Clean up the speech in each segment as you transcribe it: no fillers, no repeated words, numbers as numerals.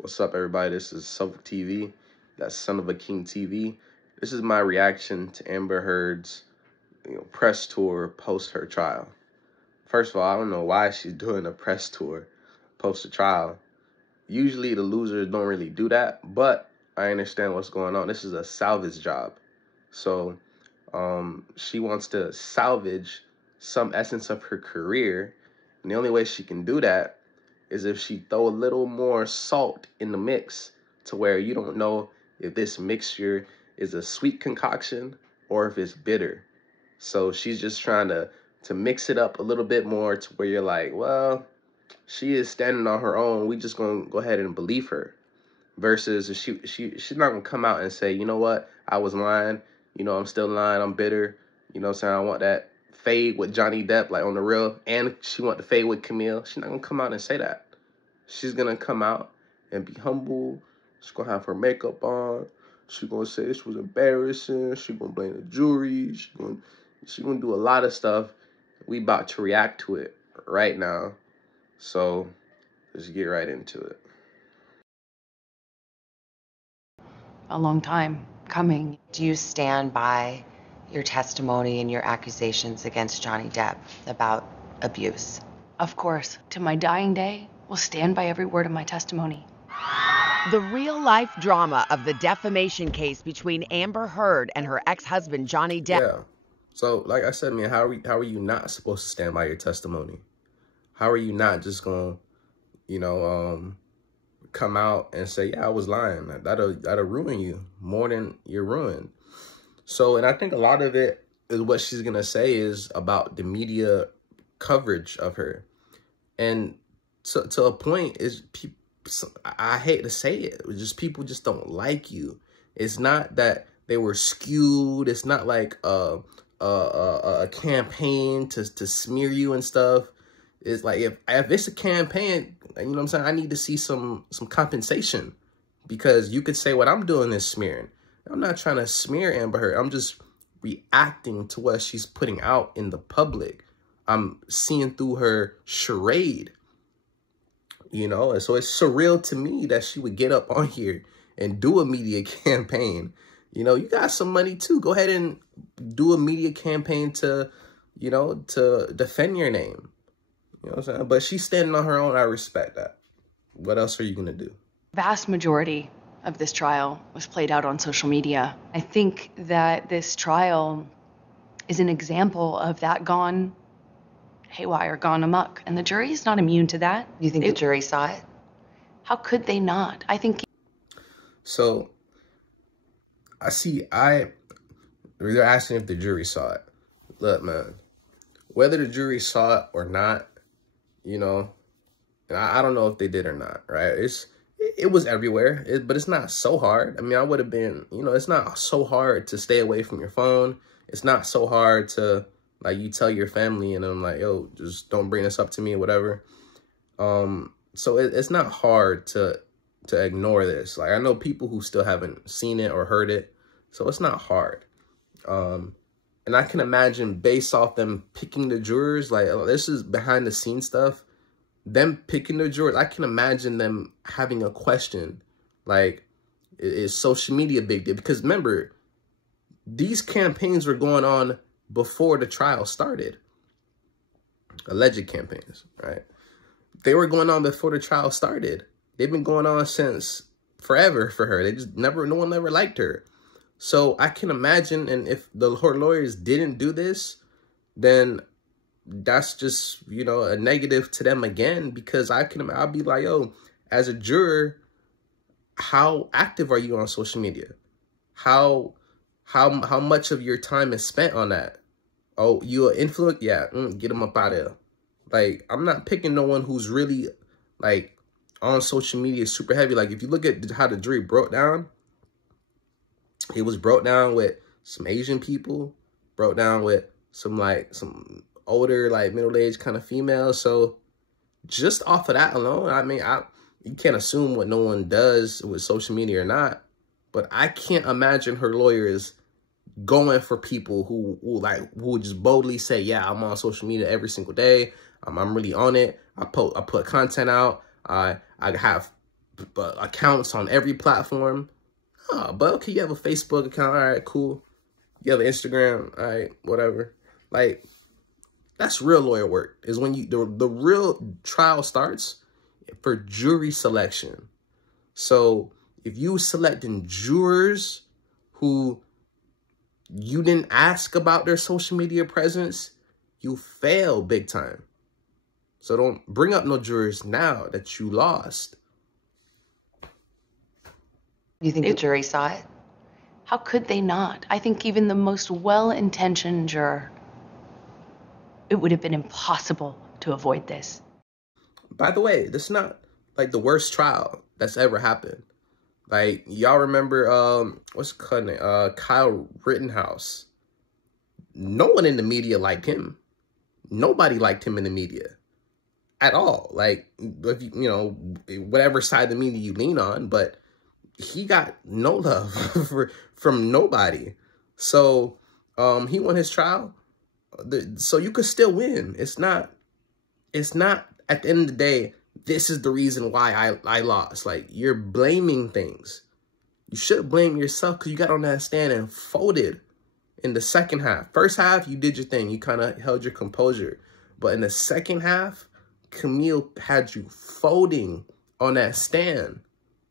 What's up, everybody? This is S.O.A.K TV. That's Son of a King TV. This is my reaction to Amber Heard's press tour post her trial. First of all, I don't know why she's doing a press tour post a trial. Usually the losers don't really do that, but I understand what's going on. This is a salvage job. So she wants to salvage some essence of her career, and the only way she can do that is if she throw a little more salt in the mix to where you don't know if this mixture is a sweet concoction or if it's bitter. So she's just trying to mix it up a little bit more to where you're like, well, she is standing on her own. We just gonna go ahead and believe her. Versus she's not gonna come out and say, you know what, I was lying. I'm still lying. I'm bitter. What I'm saying? I want that fade with Johnny Depp, like on the real, and she want the fade with Camille. She's not gonna come out and say that. She's gonna come out and be humble. She's gonna have her makeup on. She's gonna say this was embarrassing. She's gonna blame the jury. She's gonna do a lot of stuff. We about to react to it right now. So let's get right into it. A long time coming. Do you stand by your testimony and your accusations against Johnny Depp about abuse? Of course, to my dying day, will stand by every word of my testimony. The real-life drama of the defamation case between Amber Heard and her ex-husband Johnny Depp. Yeah. So, like I said, man, how are you not supposed to stand by your testimony? How are you not just gonna, come out and say, yeah, I was lying? That'll ruin you more than you're ruined. So, and I think a lot of it is what she's gonna say is about the media coverage of her, and to a point is people. I hate to say it, people just don't like you. It's not that they were skewed. It's not like a campaign to smear you and stuff. It's like if it's a campaign, you know what I'm saying, I need to see some compensation, because you could say what I'm doing is smearing. I'm not trying to smear Amber Heard. I'm just reacting to what she's putting out in the public. I'm seeing through her charade. And so it's surreal to me that she would get up on here and do a media campaign. You got some money too. Go ahead and do a media campaign to defend your name. You know what I'm saying? But she's standing on her own. I respect that. What else are you going to do? Vast majority of this trial was played out on social media. I think that this trial is an example of that gone haywire, gone amok, and the jury is not immune to that. You think the jury saw it? How could they not? I think. So they're asking if the jury saw it. Look, man, whether the jury saw it or not, and I don't know if they did or not, right? It was everywhere, but it's not so hard. I mean, I would have been, it's not so hard to stay away from your phone. It's not so hard to, like, you tell your family and I'm like, yo, just don't bring this up to me or whatever. So it's not hard to ignore this. Like, I know people who still haven't seen it or heard it, so it's not hard. And I can imagine, based off them picking the jurors, like, this is behind the scenes stuff, them picking the jurors, I can imagine them having a question like, is social media a big deal? Because remember, these campaigns were going on before the trial started. Alleged campaigns, right? They were going on before the trial started. They've been going on since forever for her. No one ever liked her. So I can imagine, and if her lawyers didn't do this, then that's just, a negative to them again, because I'll be like, yo, as a juror, how active are you on social media? How much of your time is spent on that? Oh, you an influencer? Yeah, get them up out of there. Like, I'm not picking no one who's really, like, on social media super heavy. Like, if you look at how the jury broke down, it was broke down with some Asian people, broke down with some older, like, middle-aged kind of females. So just off of that alone, I mean, you can't assume what no one does with social media or not, but I can't imagine her lawyers going for people who would just boldly say, yeah, I'm on social media every single day. I'm really on it. I put content out. I have accounts on every platform. Oh, but okay, you have a Facebook account. All right, cool. You have an Instagram. All right, whatever. Like, that's real lawyer work, is when the real trial starts for jury selection. So if you selecting jurors who you didn't ask about their social media presence, you fail big time. So don't bring up no jurors now that you lost. You think the jury saw it? How could they not? I think even the most well-intentioned juror, it would have been impossible to avoid this. By the way, this is not like the worst trial that's ever happened. Like, y'all remember, what's his name? Kyle Rittenhouse. No one in the media liked him. Nobody liked him in the media at all. Like, if you know, whatever side of the media you lean on, but he got no love from nobody. So, he won his trial. So you could still win. It's not at the end of the day, this is the reason why I lost. Like, you're blaming things. You should blame yourself because you got on that stand and folded in the second half. First half, you did your thing. You kind of held your composure. But in the second half, Camille had you folding on that stand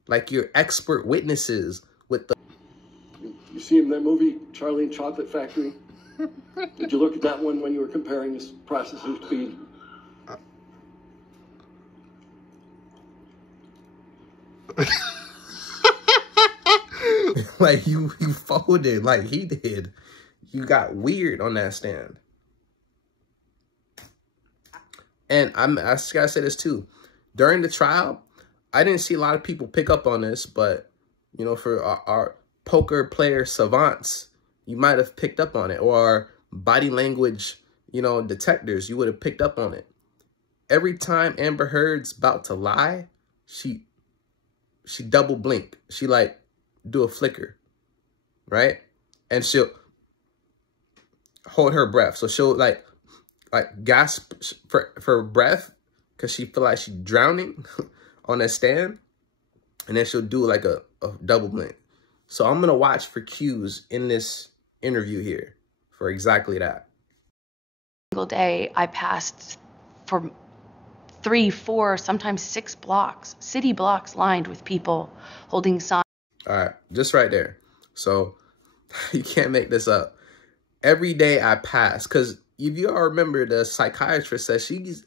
like you're expert witnesses with the... You see in that movie, Charlie and Chocolate Factory? Did you look at that one when you were comparing this processing speed? Like, you folded like he did. You got weird on that stand. And I just gotta say this too. During the trial, I didn't see a lot of people pick up on this, but, you know, for our poker player savants, you might have picked up on it. Or our body language, you know, detectors, you would have picked up on it. Every time Amber Heard's about to lie, she double blink. She like do a flicker, right? And she'll hold her breath. So she'll like gasp for breath because she feel like she's drowning on that stand. And then she'll do like a double blink. So I'm going to watch for cues in this interview here for exactly that. Single day I passed for 3, 4, sometimes 6 blocks, city blocks lined with people holding signs. All right, just right there. So you can't make this up. Every day I pass, because if you all remember, the psychiatrist says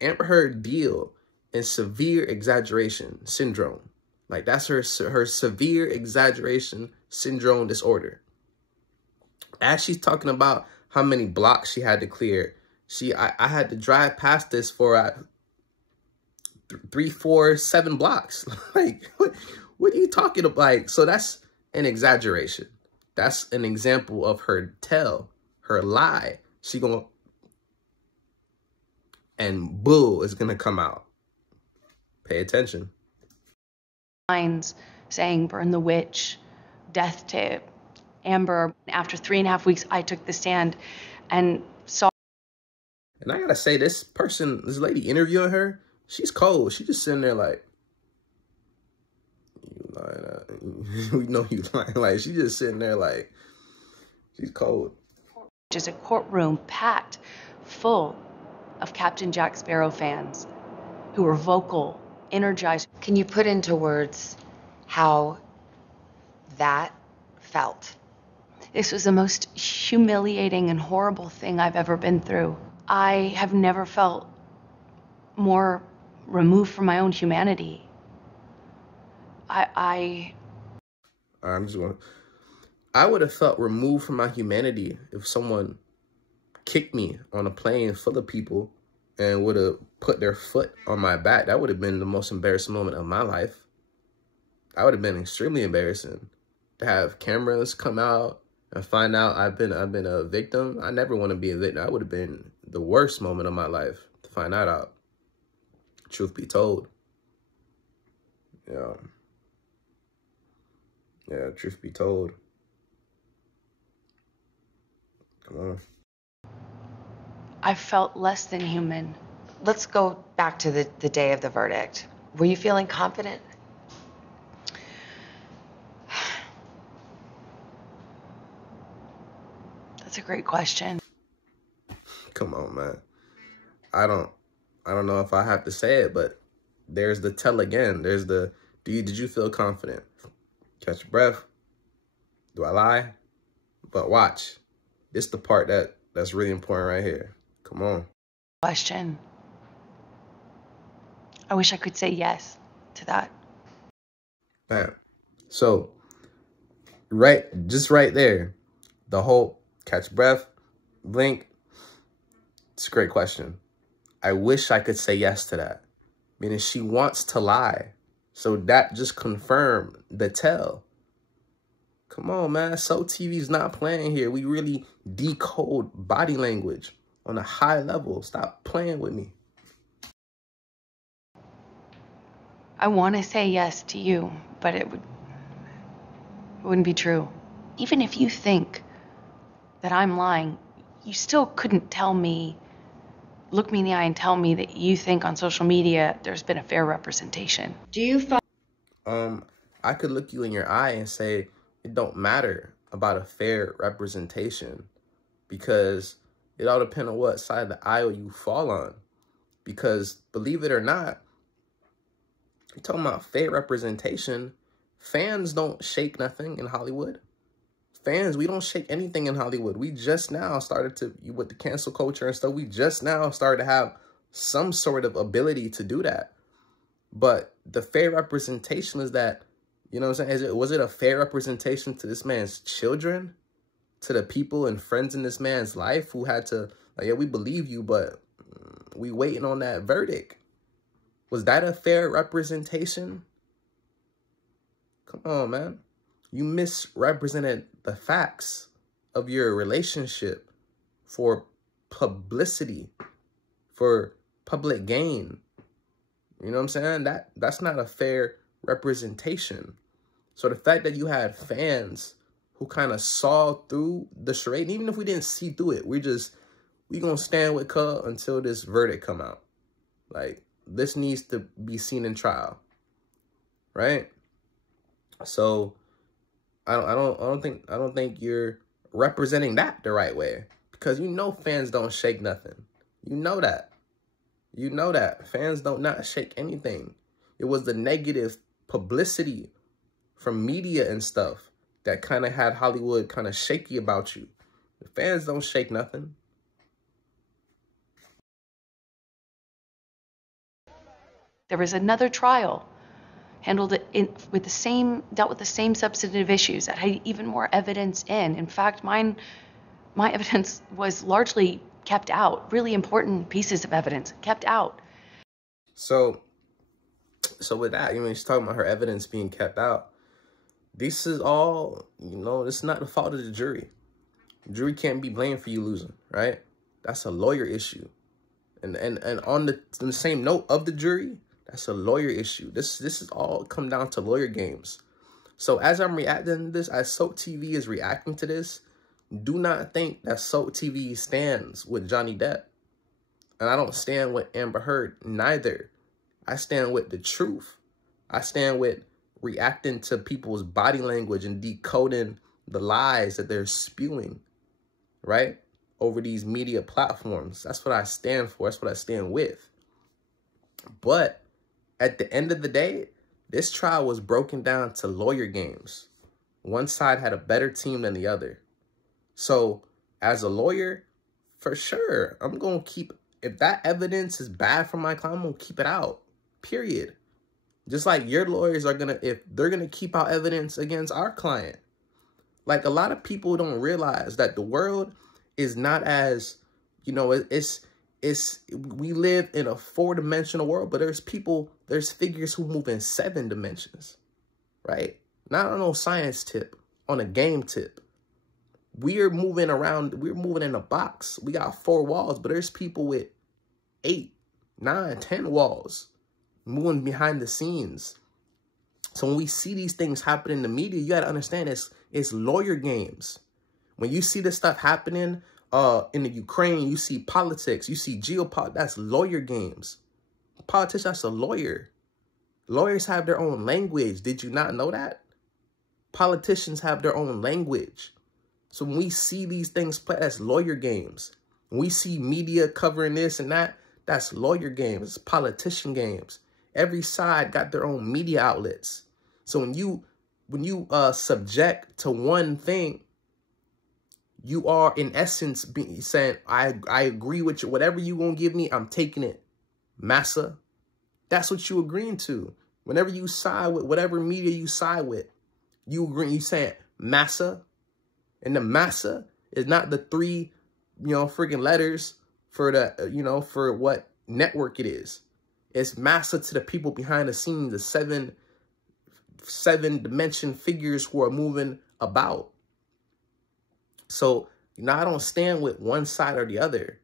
Amber Heard deal in severe exaggeration syndrome. Like, that's her severe exaggeration syndrome disorder. As she's talking about how many blocks she had to clear, I had to drive past this for 3, 4, 7 blocks. Like, what are you talking about? Like, so that's an exaggeration. That's an example of her lie. She gonna, and bull is gonna come out. Pay attention. Signs saying burn the witch, death to Amber. After 3.5 weeks, I took the stand and saw. And I gotta say, this lady interviewing her, she's cold. She just sitting there like, you lying. We know you lying. Like, she just sitting there like, she's cold. Just a courtroom packed full of Captain Jack Sparrow fans who were vocal, energized. Can you put into words how that felt? This was the most humiliating and horrible thing I've ever been through. I have never felt more removed from my own humanity. I would have felt removed from my humanity if someone kicked me on a plane full of people and would have put their foot on my back. That would have been the most embarrassing moment of my life. That would have been extremely embarrassing to have cameras come out and find out I've been a victim. I never want to be a victim. That would have been the worst moment of my life to find that out. Truth be told. Yeah, truth be told. Come on. I felt less than human. Let's go back to the day of the verdict. Were you feeling confident? That's a great question. Come on, man. I don't know if I have to say it, but there's the tell again. There's the, did you feel confident? Catch your breath. Do I lie? But watch. This the part that's really important right here. Come on. Question. I wish I could say yes to that. Man. So, just right there, the whole catch breath, blink. It's a great question. I wish I could say yes to that. Meaning she wants to lie. So that just confirmed the tell. Come on, man. S.O.A.K TV's not playing here. We really decode body language on a high level. Stop playing with me. I want to say yes to you, but it wouldn't be true. Even if you think that I'm lying, you still couldn't tell me, look me in the eye and tell me that you think on social media there's been a fair representation. Do you find... I could look you in your eye and say, it don't matter about a fair representation, because it all depends on what side of the aisle you fall on. Because believe it or not, you're talking about fair representation. Fans don't shake nothing in Hollywood. Fans, we don't shake anything in Hollywood. We just now started to, with the cancel culture and stuff, we just now started to have some sort of ability to do that. But the fair representation is that, you know what I'm saying? Was it a fair representation to this man's children? To the people and friends in this man's life who had to, like, yeah, we believe you, but we waiting on that verdict. Was that a fair representation? Come on, man. You misrepresented the facts of your relationship for publicity, for public gain. You know what I'm saying? That's not a fair representation. So the fact that you had fans who kind of saw through the charade, and even if we didn't see through it, we gonna stand with Cub until this verdict come out. Like, this needs to be seen in trial, right? So I don't think you're representing that the right way, because you know fans don't shake nothing. You know that. You know that fans don't not shake anything. It was the negative publicity from media and stuff that kind of had Hollywood kind of shaky about you. The fans don't shake nothing. There was another trial, handled it dealt with the same substantive issues that had even more evidence in. In fact, my evidence was largely kept out. Really important pieces of evidence kept out. So with that, you know, she's talking about her evidence being kept out. This is all, you know, it's not the fault of the jury. The jury can't be blamed for you losing, right? That's a lawyer issue. And on the same note of the jury, that's a lawyer issue. This is all come down to lawyer games. So as I'm reacting to this, as S.O.A.K TV is reacting to this, do not think that S.O.A.K TV stands with Johnny Depp. And I don't stand with Amber Heard, neither. I stand with the truth. I stand with reacting to people's body language and decoding the lies that they're spewing, right? Over these media platforms. That's what I stand for. That's what I stand with. But at the end of the day, this trial was broken down to lawyer games. One side had a better team than the other. So as a lawyer, for sure, I'm going to keep, if that evidence is bad for my client, I'm going to keep it out, period. Just like your lawyers are going to, if they're going to keep out evidence against our client. Like, a lot of people don't realize that the world is not as, you know, we live in a 4-dimensional world, but there's figures who move in 7 dimensions, right? Not on no science tip, on a game tip. We're moving around, we're moving in a box. We got 4 walls, but there's people with 8, 9, 10 walls moving behind the scenes. So when we see these things happen in the media, you got to understand it's lawyer games. When you see this stuff happening in the Ukraine, you see politics, you see geopolitics, that's lawyer games. Politics, that's a lawyer. Lawyers have their own language. Did you not know that? Politicians have their own language. So when we see these things play, that's lawyer games. When we see media covering this and that, that's lawyer games, it's politician games. Every side got their own media outlets. So when you subject to one thing, you are in essence saying, I agree with you. Whatever you gonna give me, I'm taking it. Massa. That's what you agreeing to. Whenever you side with whatever media you side with, you agree, you saying massa. And the massa is not the 3, freaking letters for the, for what network it is. It's massa to the people behind the scenes, the seven dimension figures who are moving about. So, I don't stand with one side or the other.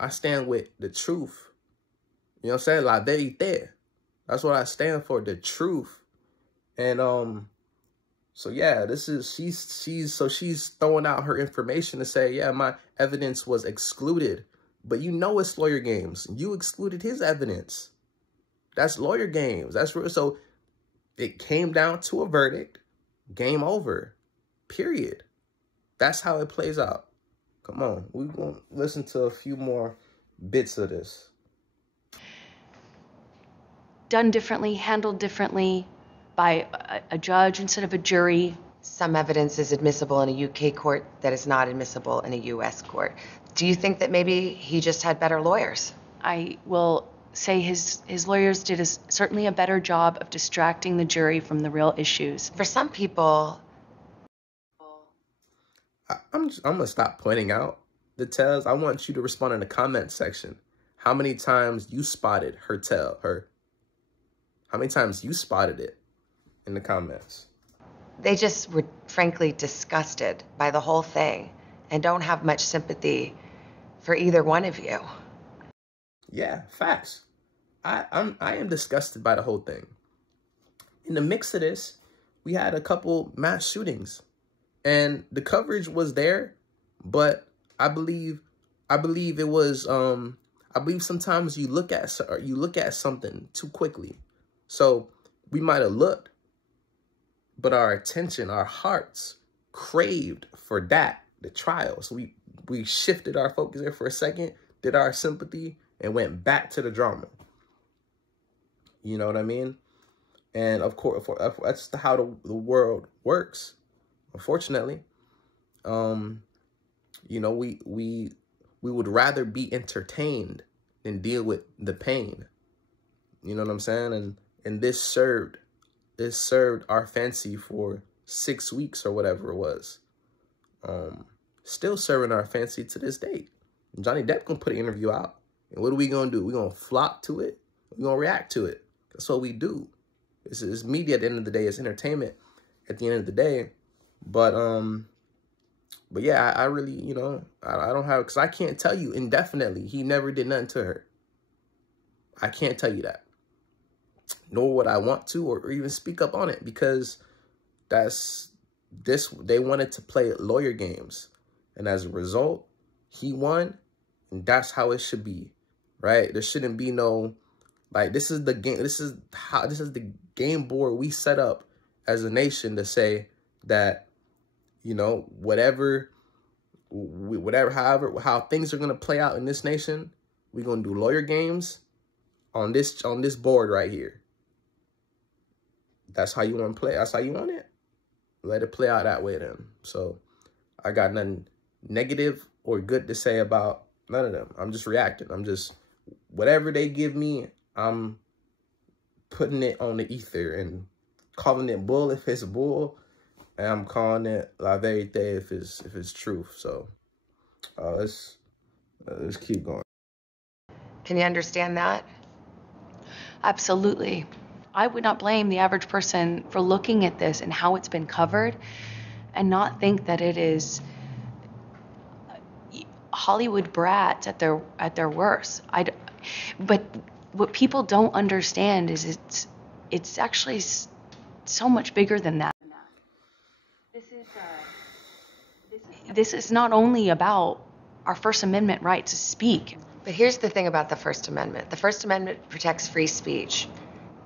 I stand with the truth. You know what I'm saying? La vérité. That's what I stand for, the truth. And so yeah, she's throwing out her information to say, yeah, my evidence was excluded. But it's lawyer games. You excluded his evidence. That's lawyer games. That's real. So it came down to a verdict. Game over. Period. That's how it plays out. Come on. We're going to listen to a few more bits of this. Done differently, handled differently by a judge instead of a jury. Some evidence is admissible in a UK court that is not admissible in a US court. Do you think that maybe he just had better lawyers? I will say his lawyers did certainly a better job of distracting the jury from the real issues. For some people... I'm going to stop pointing out the tells. I want you to respond in the comment section. How many times you spotted her? How many times you spotted it in the comments? They just were frankly disgusted by the whole thing and don't have much sympathy for either one of you. Yeah, facts. I am disgusted by the whole thing. In the mix of this, we had a couple mass shootings, and the coverage was there, but I believe it was I believe sometimes you look at something too quickly. So we might have looked, but our attention, our hearts craved for that, the trial. So we shifted our focus there for a second, did our sympathy, and went back to the drama. You know what I mean? And of course, that's how the world works. Unfortunately, we would rather be entertained than deal with the pain. You know what I'm saying? And this served our fancy for 6 weeks or whatever it was. Still serving our fancy to this date. Johnny Depp gonna put an interview out. And what are we gonna do? We're gonna flock to it. We're gonna react to it. That's what we do. It's media at the end of the day. It's entertainment at the end of the day. But yeah, I really, I don't have, because I can't tell you indefinitely he never did nothing to her. I can't tell you that. Nor would I want to or even speak up on it, because they wanted to play lawyer games. And as a result, he won, and that's how it should be, right? There shouldn't be no, this is the game, this is the game board we set up as a nation to say that, how things are going to play out in this nation, we're going to do lawyer games on this board right here. That's how you want to play. That's how you want it. Let it play out that way then. So I got nothing negative or good to say about none of them. I'm just reacting. I'm just, whatever they give me, I'm putting it on the ether and calling it bull if it's bull, and I'm calling it la vérité if it's truth. So let's keep going. Can you understand that? Absolutely. I would not blame the average person for looking at this and how it's been covered and not think that it is Hollywood brats at their worst. But what people don't understand is it's actually so much bigger than that. This is not only about our First Amendment right to speak. But here's the thing about the First Amendment. The First Amendment protects free speech.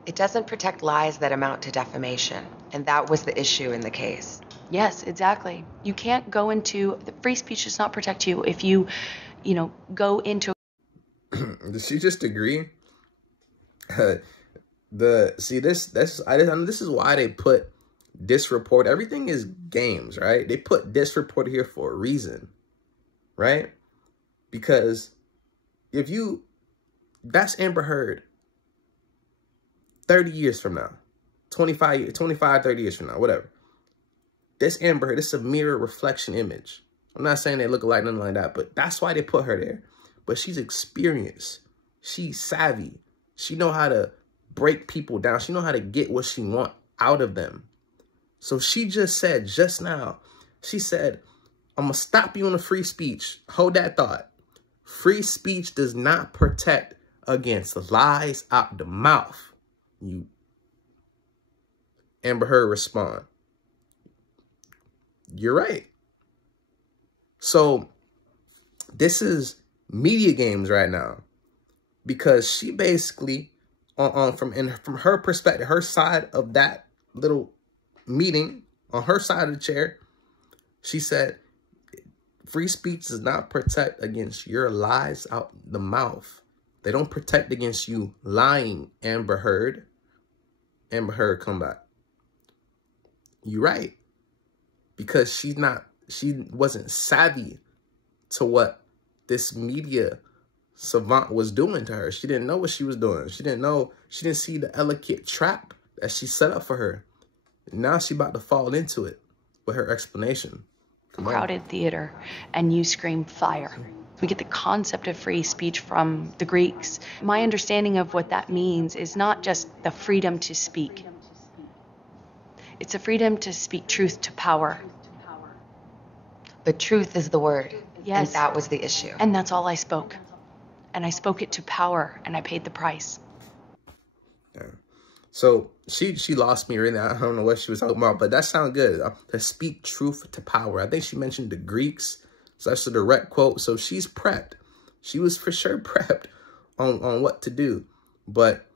It doesn't protect lies that amount to defamation. And that was the issue in the case. Yes, exactly. You can't go into, the free speech does not protect you if you go into. Did she just agree? This is why they put this report. Everything is games, right? They put this report here for a reason, right? Because that's Amber Heard 30 years from now, 25, 30 years from now, whatever. This Amber Heard, this is a mirror reflection image. I'm not saying they look alike, nothing like that, but that's why they put her there. But she's experienced. She's savvy. She know how to break people down. She know how to get what she want out of them. So she just said just now, she said, I'm going to stop you on the free speech. Hold that thought. Free speech does not protect against lies out the mouth. You, Amber Heard respond. You're right. So this is media games right now, because she basically, from her perspective, her side of that little meeting, on her side of the chair, she said, free speech does not protect against your lies out the mouth. They don't protect against you lying, Amber Heard. Amber Heard, come back. You're right. Because she wasn't savvy to what this media savant was doing to her. She didn't know what she was doing. She didn't see the elegant trap that she set up for her. Now she about to fall into it with her explanation. Crowded theater, and you scream fire. We get the concept of free speech from the Greeks. My understanding of what that means is not just the freedom to speak. It's a freedom to speak truth to power. But truth is the word. Yes. And that was the issue. And that's all I spoke. And I spoke it to power, and I paid the price. Yeah. So she lost me right now. I don't know what she was talking about, but that sounded good. To speak truth to power. I think she mentioned the Greeks. So that's a direct quote. So she's prepped. She was for sure prepped on what to do. But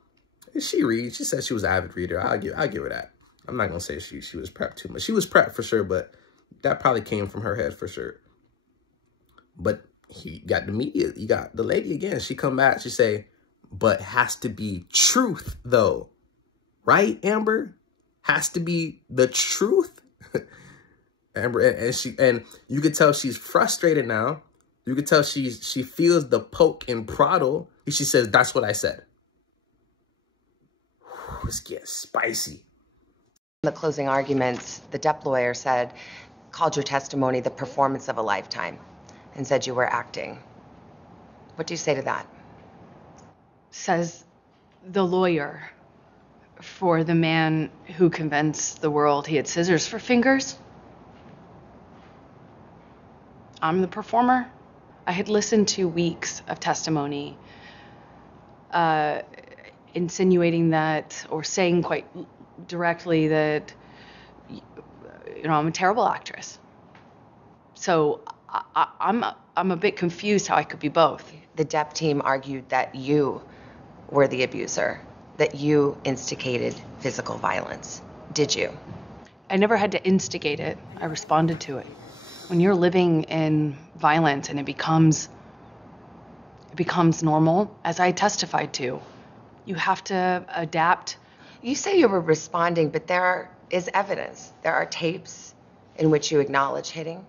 she reads. She said she was an avid reader. I'll give her that. I'm not gonna say she was prepped too much. She was prepped for sure, but that probably came from her head for sure. But he got the media. You got the lady again. She come back. She say, but has to be truth though. Right, Amber? Has to be the truth. Amber, and you could tell she's frustrated now. You could tell she feels the poke and prod. She says, that's what I said. It's getting spicy. In the closing arguments, the Depp lawyer called your testimony the performance of a lifetime and said you were acting. What do you say to that? Says the lawyer for the man who convinced the world he had scissors for fingers. I'm the performer. I had listened to weeks of testimony insinuating that, or saying quite directly that, I'm a terrible actress. So I'm a bit confused how I could be both. The Depp team argued that you were the abuser, that you instigated physical violence. Did you? I never had to instigate it. I responded to it. When you're living in violence and it becomes normal, as I testified to, you have to adapt. You say you were responding, but there is evidence. There are tapes in which you acknowledge hitting.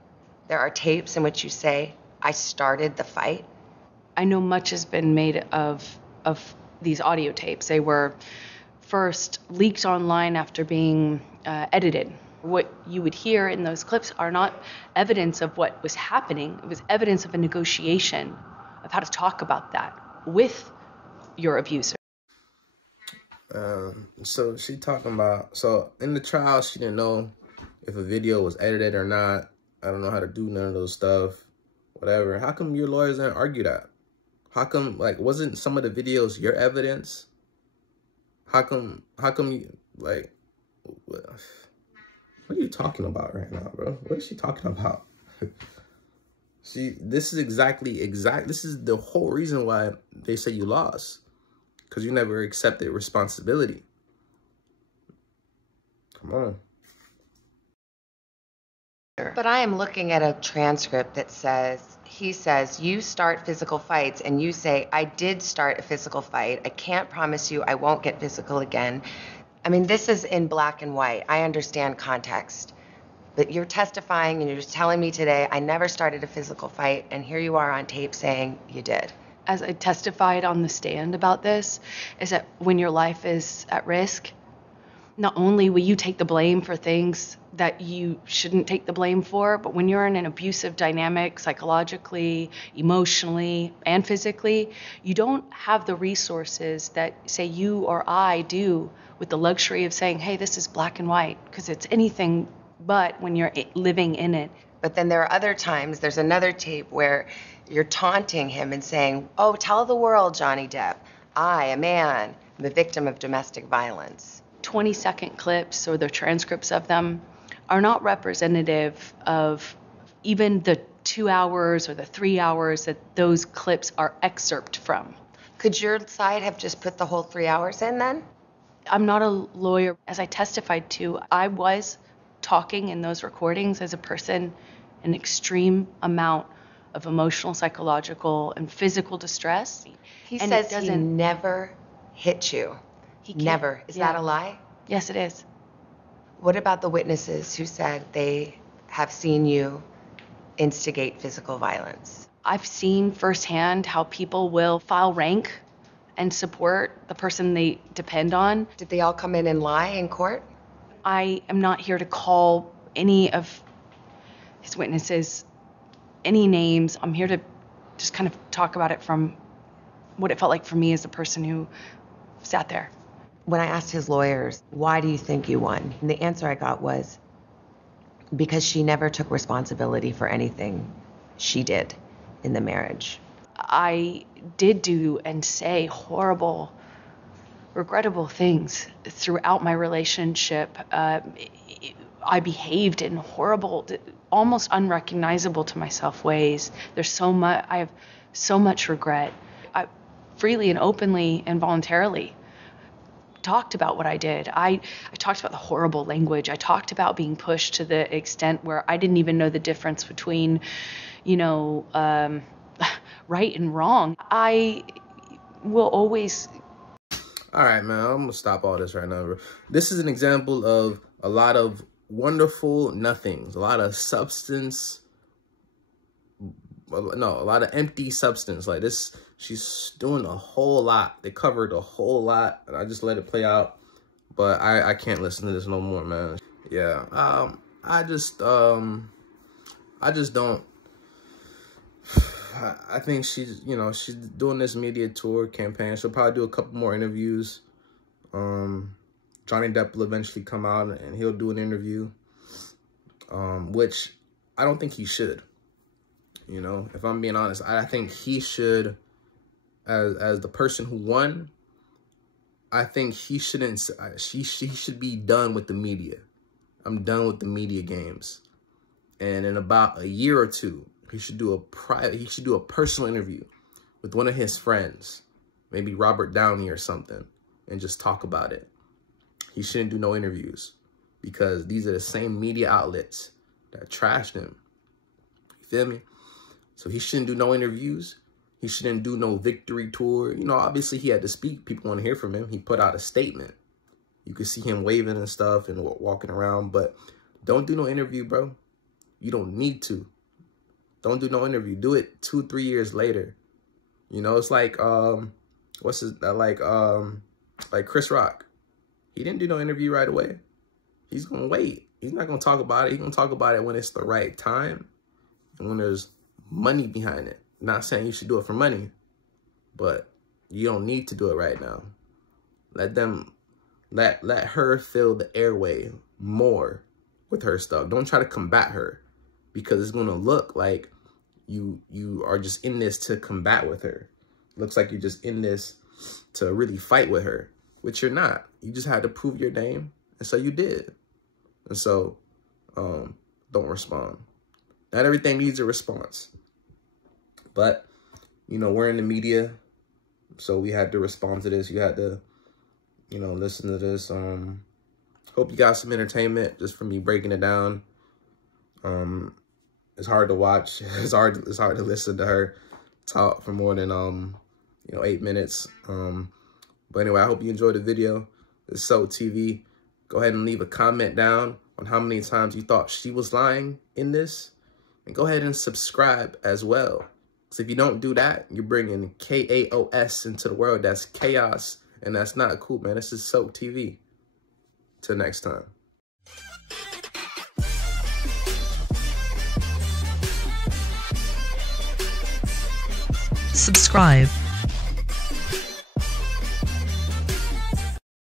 There are tapes in which you say, I started the fight. I know much has been made of these audio tapes. They were first leaked online after being edited. What you would hear in those clips are not evidence of what was happening. It was evidence of a negotiation of how to talk about that with your abuser. So she talking about, so in the trial, she didn't know if a video was edited or not. I don't know how to do none of those stuff, whatever. How come your lawyers didn't argue that? How come, wasn't some of the videos your evidence? How come you, what are you talking about right now, bro? What is she talking about? This is this is the whole reason why they say you lost. Because you never accepted responsibility. Come on. But I am looking at a transcript that says, he says, you start physical fights, and you say, I did start a physical fight. I can't promise you I won't get physical again. I mean, this is in black and white. I understand context. But you're testifying and you're just telling me today, I never started a physical fight, and here you are on tape saying you did. As I testified on the stand about this, is that when your life is at risk, not only will you take the blame for things that you shouldn't take the blame for, but when you're in an abusive dynamic, psychologically, emotionally, and physically, you don't have the resources that, say, you or I do with the luxury of saying, hey, this is black and white, because it's anything but when you're living in it. But then there are other times, there's another tape where you're taunting him and saying, oh, tell the world, Johnny Depp, I, a man, am a victim of domestic violence. 20-second clips, or the transcripts of them, are not representative of even the 2 hours or the 3 hours that those clips are excerpt from. Could your side have just put the whole 3 hours in then? I'm not a lawyer. As I testified to, I was talking in those recordings as a person in extreme amount of emotional, psychological, and physical distress. He And says he never hit you. He can't. Never. Is that a lie? Yes, it is. What about the witnesses who said they have seen you instigate physical violence? I've seen firsthand how people will file rank and support the person they depend on. Did they all come in and lie in court? I am not here to call any of his witnesses any names. I'm here to just kind of talk about it from what it felt like for me as a person who sat there. When I asked his lawyers, why do you think you won? And the answer I got was, because she never took responsibility for anything she did in the marriage. I did do and say horrible, regrettable things throughout my relationship. I behaved in horrible, almost unrecognizable to myself ways. I have so much regret. I freely and openly and voluntarily talked about what I did. I talked about the horrible language. I talked about being pushed to the extent where I didn't even know the difference between, right and wrong. I will always... All right, man, I'm going to stop all this right now, bro. This is an example of a lot of wonderful nothings, a lot of substance, a lot of empty substance. Like this, she's doing a whole lot. They covered a whole lot, and I just let it play out. But I can't listen to this no more, man. Yeah, I just don't. I think she's, she's doing this media tour campaign. She'll probably do a couple more interviews. Johnny Depp will eventually come out and he'll do an interview, which I don't think he should. If I'm being honest, I think he should, as the person who won, I think he shouldn't, he should be done with the media. I'm done with the media games. And in about a year or two, he should do a personal interview with one of his friends, maybe Robert Downey or something, and just talk about it. He shouldn't do no interviews because these are the same media outlets that trashed him. You feel me? So he shouldn't do no interviews. He shouldn't do no victory tour. Obviously he had to speak. People want to hear from him. He put out a statement. You could see him waving and stuff and walking around, but don't do no interview, bro. You don't need to. Don't do no interview. Do it 2-3 years later. It's like, like Chris Rock. He didn't do no interview right away. He's going to wait. He's not going to talk about it. He's going to talk about it when it's the right time and when there's money behind it. Not saying you should do it for money, but you don't need to do it right now. Let her fill the airway more with her stuff. Don't try to combat her because it's going to look like you are just in this to combat with her. Looks like you're just in this to really fight with her, which you're not. You just had to prove your name, and so you did. And so, don't respond. Not everything needs a response. But, we're in the media, so we had to respond to this. You had to, listen to this. Hope you got some entertainment just from me breaking it down. It's hard to watch. It's hard to listen to her talk for more than 8 minutes. But anyway, I hope you enjoyed the video. It's S.O.A.K TV. Go ahead and leave a comment down on how many times you thought she was lying in this. And go ahead and subscribe as well. Because if you don't do that, you're bringing chaos into the world. That's chaos. And that's not cool, man. This is S.O.A.K TV. Till next time. Subscribe.